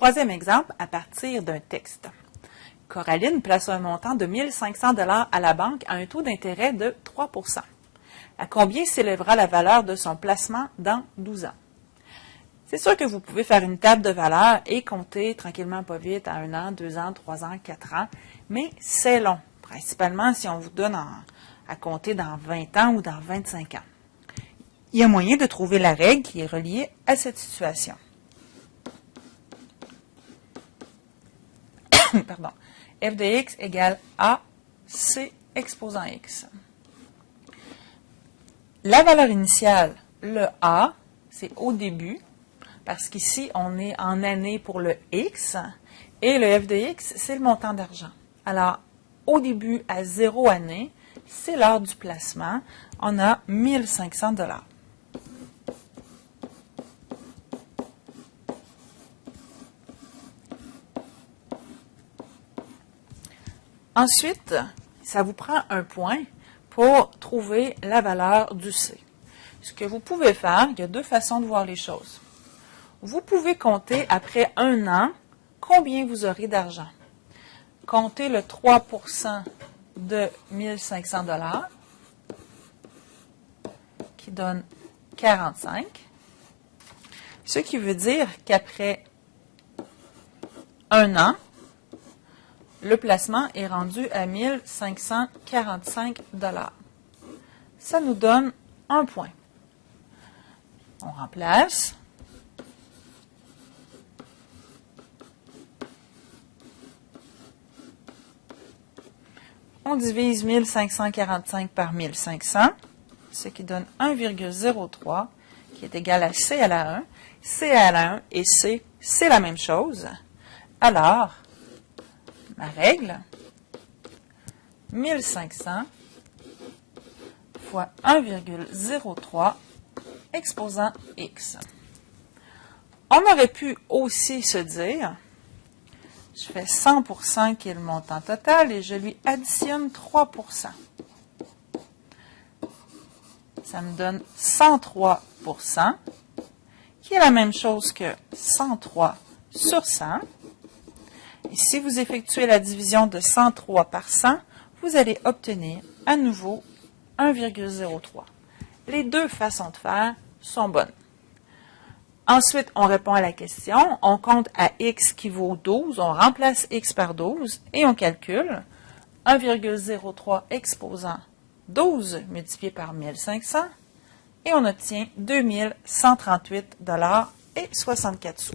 Troisième exemple, à partir d'un texte. Coraline place un montant de 1 500 $ à la banque à un taux d'intérêt de 3 %. À combien s'élèvera la valeur de son placement dans 12 ans? C'est sûr que vous pouvez faire une table de valeur et compter tranquillement pas vite à 1 an, 2 ans, 3 ans, 4 ans, mais c'est long, principalement si on vous donne à compter dans 20 ans ou dans 25 ans. Il y a moyen de trouver la règle qui est reliée à cette situation. Pardon. F de x égale A, C exposant x. La valeur initiale, le A, c'est au début, parce qu'ici, on est en année pour le x, et le f de x, c'est le montant d'argent. Alors, au début, à 0 année, c'est l'heure du placement. On a 1 500 $. Ensuite, ça vous prend un point pour trouver la valeur du C. Ce que vous pouvez faire, il y a deux façons de voir les choses. Vous pouvez compter après 1 an combien vous aurez d'argent. Comptez le 3 % de 1 500 $, qui donne 45, ce qui veut dire qu'après 1 an, le placement est rendu à 1 545 $. Ça nous donne un point. On remplace. On divise 1 545 par 1 500, ce qui donne 1,03, qui est égal à C à la 1. C à la 1 et C, c'est la même chose. Alors, ma règle, 1500 fois 1,03 exposant x. On aurait pu aussi se dire, je fais 100 % qui est le montant total et je lui additionne 3 %. Ça me donne 103 %, qui est la même chose que 103 sur 100. Et si vous effectuez la division de 103 par 100, vous allez obtenir à nouveau 1,03. Les deux façons de faire sont bonnes. Ensuite, on répond à la question, on compte à x qui vaut 12, on remplace x par 12 et on calcule 1,03 exposant 12 multiplié par 1500 et on obtient 2138 $ et 64 sous.